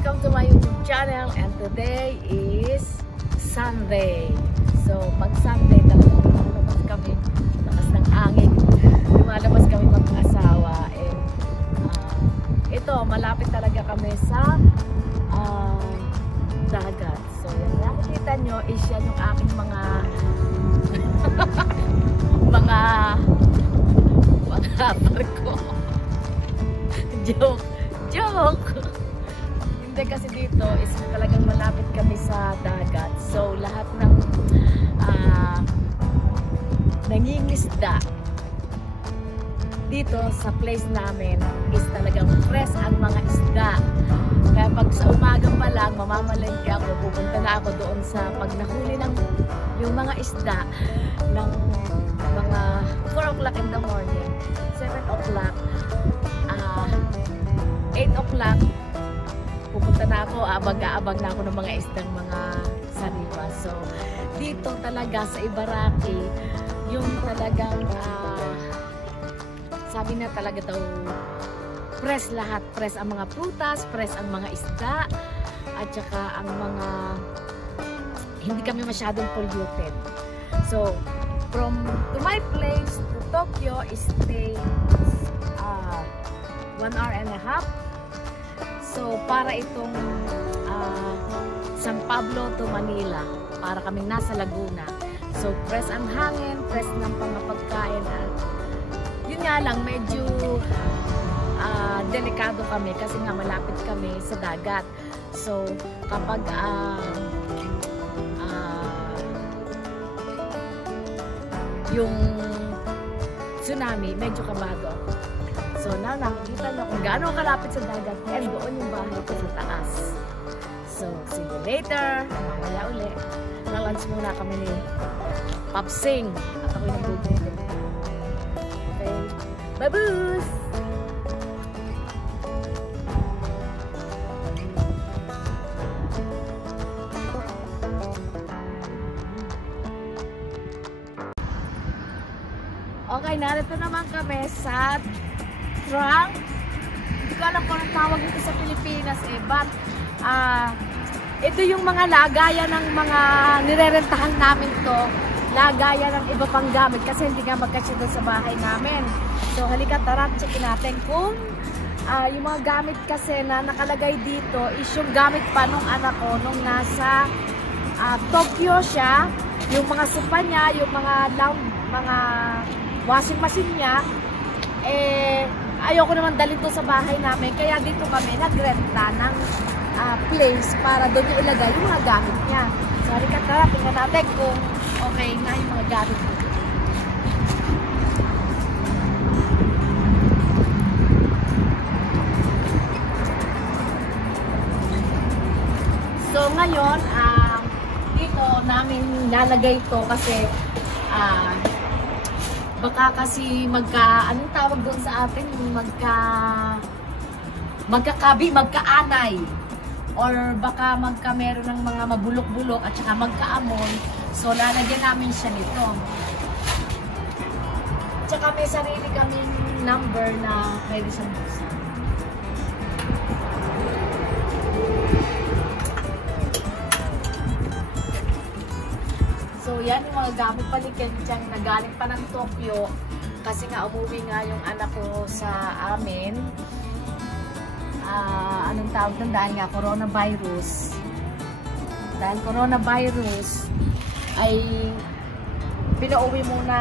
welcome to my YouTube channel, and today is Sunday. So pag Sunday talagang lumalabas kami, lakas ng hangin, lumalabas kami mag-asawa. And ito, malapit talaga kami sa dagat. So yan, nakikita nyo is yan yung aking mga mga barko. Joke! Hindi, kasi dito is talagang malapit kami sa dagat. So lahat ng nangingisda dito sa place namin is talagang fresh ang mga isda. Kaya pag sa umaga pa lang, mamamalengke ako, pupunta na ako doon sa pag nahuli ng yung mga isda ng mga 4 o'clock in the morning, 7 o'clock, 8 o'clock, pupunta na ako, abag-aabag na ako ng mga isdang mga sariwa. So, dito talaga sa Ibaraki, yung talagang, sabi na talaga daw, fresh lahat. Fresh ang mga prutas, fresh ang mga isda, at saka ang mga, hindi kami masyadong polluted. So, from to my place to Tokyo is stay 1 hour and a half. So, para itong San Pablo to Manila, para kaming nasa Laguna. So, fresh ang hangin, fresh ng pagkain. At yun nga lang, medyo delikado kami kasi nga malapit kami sa dagat. So, kapag yung tsunami, medyo kabado ako. So now, nakikita nyo kung gaano kalapit sa dagat, and doon yung bahay ko sa taas. So, see you later. Mamaya uli. Na-lunch muna kami ni Papsing. At ako yung nagugutom. Okay. Baboos! Okay, narito naman kami sa trunk. Hindi ko alam kung anong tawag dito sa Pilipinas but ito yung mga lagayan ng mga nirerentahan namin to. Lagayan ng iba pang gamit kasi hindi nga magkasya doon sa bahay namin. So halika, tara, checkin natin kung yung mga gamit kasi na nakalagay dito is yung gamit pa nung anak ko nung nasa Tokyo siya. Yung mga sopa niya, yung mga washing machine niya, ayoko naman dalhin to sa bahay namin, kaya dito kami nagrenta ng place para doon yung ilagay yung mga gamit niya. So halika, tara, tingnan natin kung okay na yung mga gamit niya. So ngayon, dito namin lalagay ito kasi baka kasi anong tawag doon sa atin, magkaanay, or baka meron ng mga mabulok-bulok at saka magkaamoy. So lalagyan namin siya nito. Tsaka may sarili kaming number na pwede sa bulsa. So yan yung mga gamit palikid dyan na galing pa ng Tokyo kasi nga umuwi nga yung anak ko sa amin. Anong tawag ng dahil nga coronavirus. Dahil coronavirus ay pinauwi muna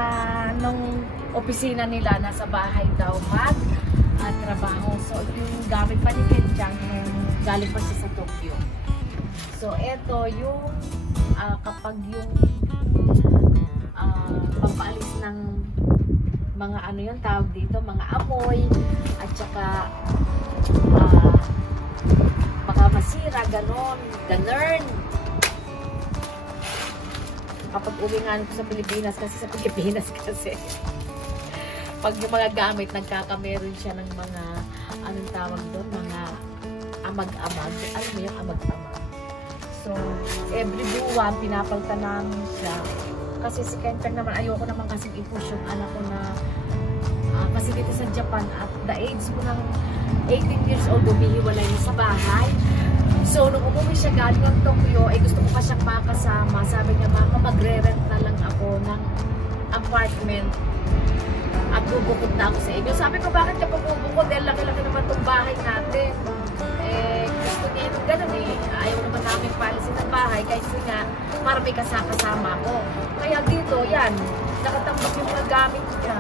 nung opisina nila, nasa bahay daw trabaho. So yung gamit palikid dyan galing pa siya sa Tokyo. So eto yung kapag yung pampaalis ng mga ano yung tawag dito, mga amoy at saka baka masira, ganun. Kapag uwi nga ko sa Pilipinas kasi pag yung mga gamit nagkakameron siya ng mga anong tawag doon, mga amag-amag. Ano mo yung amag-amag? So, every buwan, pinapalitan namin siya. Kasi si Kentang naman, ayoko naman kasing i-push yung anak ko na kasi dito sa Japan, at the age ko ng 18 years old, bumihiwalay sa bahay. So, nung umuwi siya galing ng Tokyo, gusto ko pa siyang makasama. Sabi niya, Mama, magre-rent na lang ako ng apartment at bubukod na ako sa inyo. Sabi ko, bakit ka bubukod? Dahil laki-laki naman itong bahay natin. Gusto niya yung ganun ayaw naman namin palisin ng bahay kasi nga, para may kasama ko. Kaya dito, yan, nakatambak yung mga gamit niya.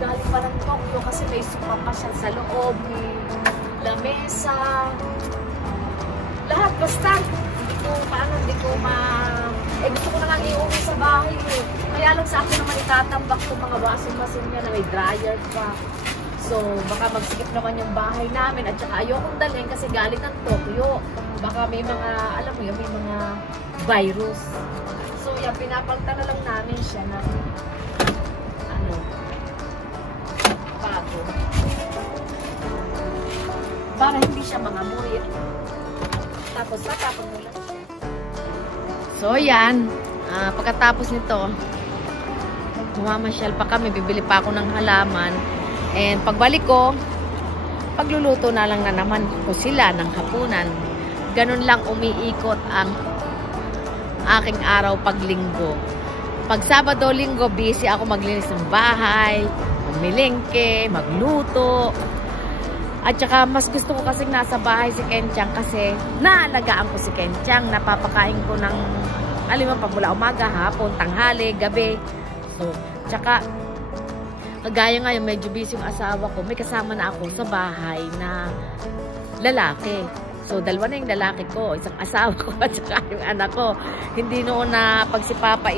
Galing pa ng Tokyo kasi may sopa pa siya sa loob, may lamesa, lahat basta. Hindi ko gusto ko na nga iuwi sa bahay Kaya lang sa akin naman itatambak itong mga washing machine niya na may dryer pa. So, baka magsikip naman yung bahay namin at saka ayokong dalhin kasi galing ng Tokyo. Baka may mga, alam mo yun, may mga virus. So, yan, pinapalta na lang namin siya na bago. Para hindi siya mangamoy. Tapos, tatapon mo lang siya. So, yan. Pagkatapos nito, mamamasyal pa kami. Bibili pa ako ng halaman. And pagbalik ko, pagluluto na lang na naman ko sila ng hapunan. Ganun lang umiikot ang aking araw pag linggo. Pag Sabado, Linggo, busy ako maglinis ng bahay, magmilingke, magluto. At saka mas gusto ko kasing nasa bahay si Kenchang kasi naalagaan ko si Kenchang. Napapakain ko ng pamula umaga, hapon, tanghali, gabi. So, tsaka kagaya ngayon, medyo busy yung asawa ko. May kasama na ako sa bahay na lalaki. So, dalawa na yung lalaki ko. Isang asawa ko at saka yung anak ko. Hindi noon na pag si Papa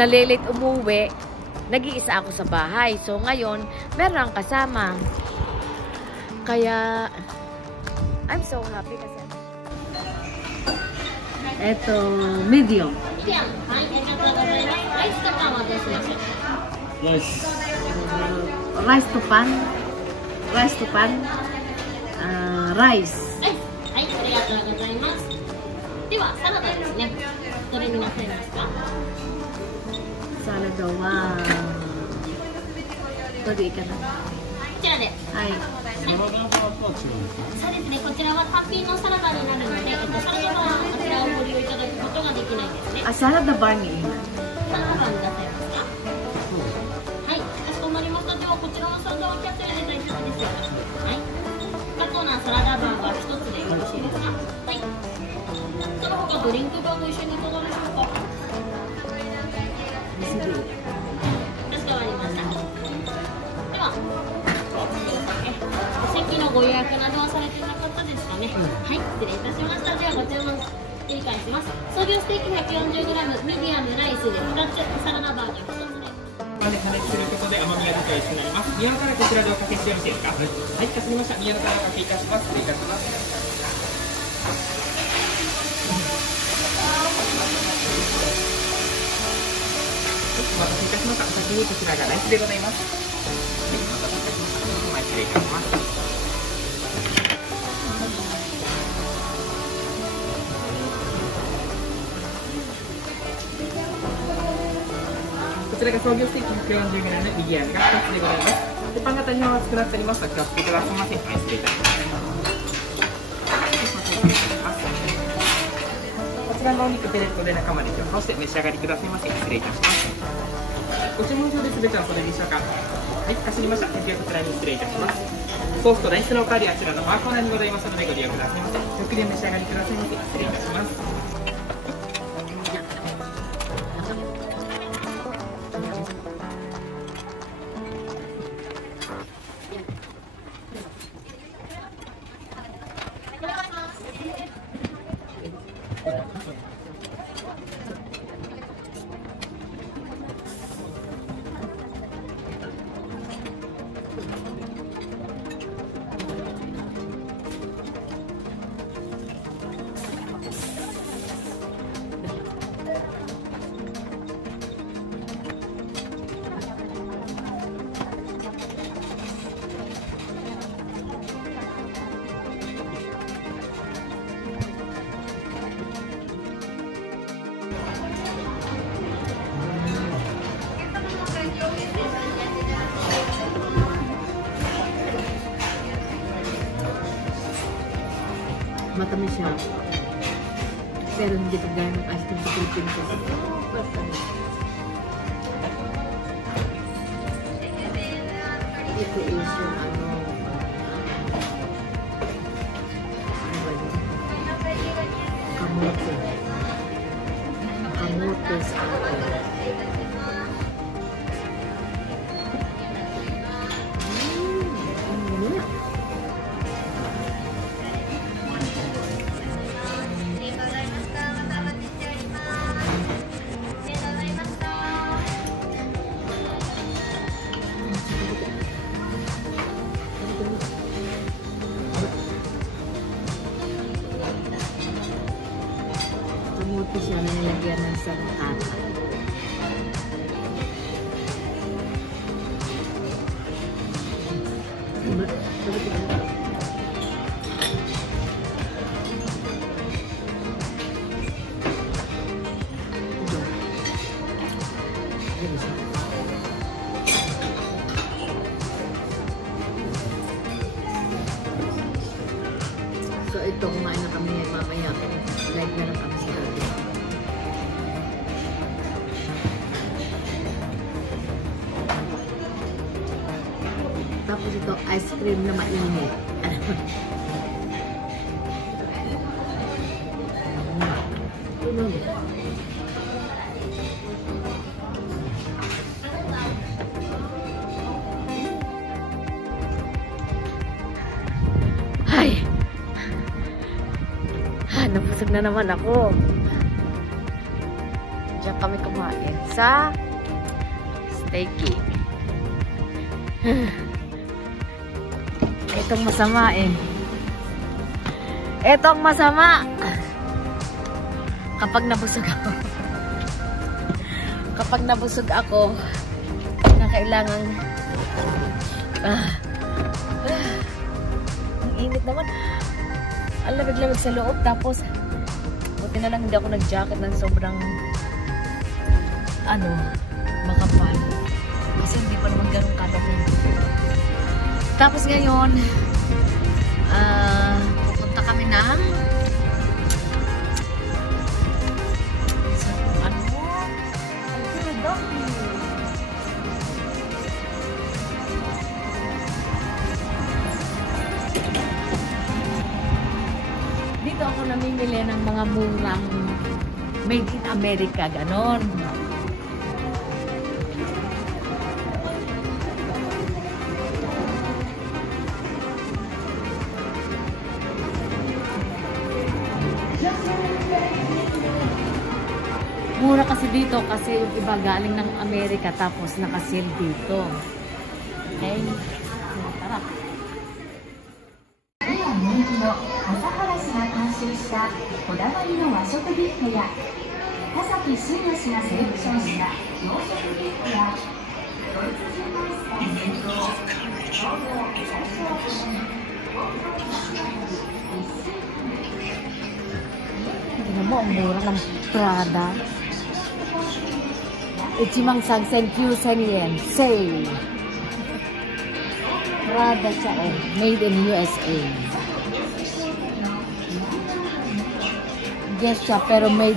nalilate umuwi, nag-iisa ako sa bahay. So, ngayon, meron ang kasama. Kaya, I'm so happy kasi. Ito, medium. Rice to pan. Rice to pan. Rice. Salad, wow. Ito di ka na. こちらで。はい。そうですね。こちらは単品のサラダになるので、サラダバーあちらをご利用いただくことができないですね。サラダバーに。サラダバーに出せますか。はい。かしこまりました。ではこちらのサラダはキャッチャーで大丈夫ですよ。はい。カットなサラダバーは一つでよろしいですか。はい。その他ドリンクバーも一緒にいかがでしょうか。かしこまりました。では。席のご予約などはされてなかったですかね。はい、失礼いたしました。ではご注文繰り返します。創業ステーキ 140g ミディアムライスで2つ、サラダバーガー1つで。加熱することで甘みが高いしになります。宮野からこちらでおかけしてよろしいですか。はい、かしこまりました。宮野からおかけいたします。失礼いたします。お待たせいたしました。先にこちらがライスでございます。はい、お待たせいたしました。失礼いたします。こちらが創業ステーキ 140g ミディアムが2つでございます。鉄板型には少なくなりますが、気をつけてくださいませ。失礼いたします。こちらのお肉ペレットで中まで火を通して召し上がりくださいませ。失礼いたします。ご注文表で全てはそれでしょうか。はい、かしこまりました。次はこちらに失礼いたします。ソースとライスのおかわりあちらのマーコーナーにございますのでご利用くださいませ。ゆっくりお召し上がりくださいませ。失礼いたします。Matamis siya. Pero hindi pa gaya ng ice cream sa Pilipinas. Super tamis. Ito is yung ano ba yun? Kamote. Kamote sa akin. Kamote siya na nilagyan ng sangkata. So ito, kumain na kami ngayon mamaya. Live na lang kami sa radio. Tapos ito, ice cream na mainit. Ay! Nabusog na naman ako. Diyan kami kumain sa Steaky. Itong masama eh. Itong masama. Kapag nabusog ako. Kapag nabusog ako, na kailangan ang init naman. Ang lamig-lamig sa loob. Tapos, buti na lang hindi ako nag-jacket ng sobrang makapal. Kasi hindi pa naman ganun kadamig. Tapos ngayon, pupunta kami ng dito ako namimili ng mga murang made in America, ganon. Mura kasi dito kasi yung iba galing ng Amerika tapos nakasil dito. Okay? Tara. 人気の笠原氏が監修したこだわりの和食ビュッフェや田崎真也氏がセレクションした洋食ビュッフェやドイツ人マイスター伝統創業最初はtingnan mo, ang mura ng Prada. Ichimang Sansen Kyusen yen. Say! Prada siya eh. Made in USA. Guess siya pero made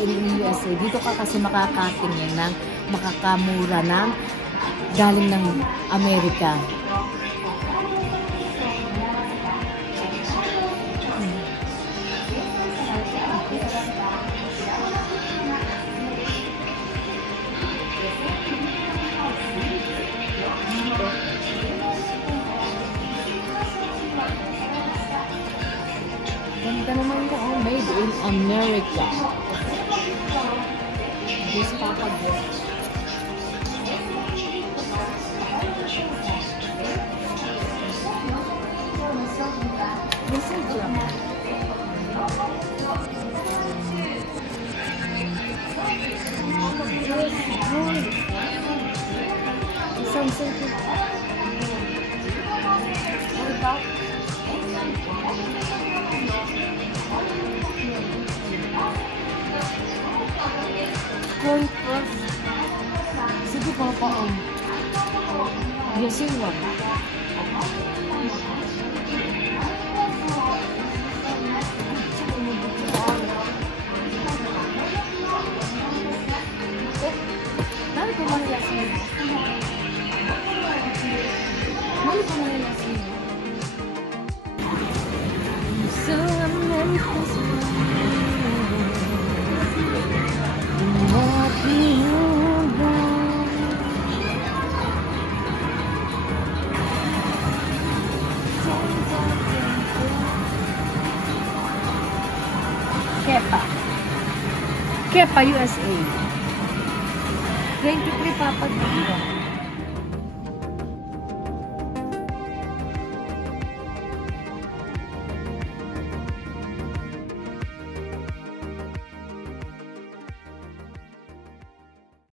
in USA. Dito ka kasi makakatingin ng makakamura ng galing ng Amerika. Ganda naman ko, made in America. This papa gift. This is jam. Sounds so good. What about? Corn puff. Sige pa paon. Yasin mo. ko na yun kasi. So Memphis Kepa USA 23 papagpapag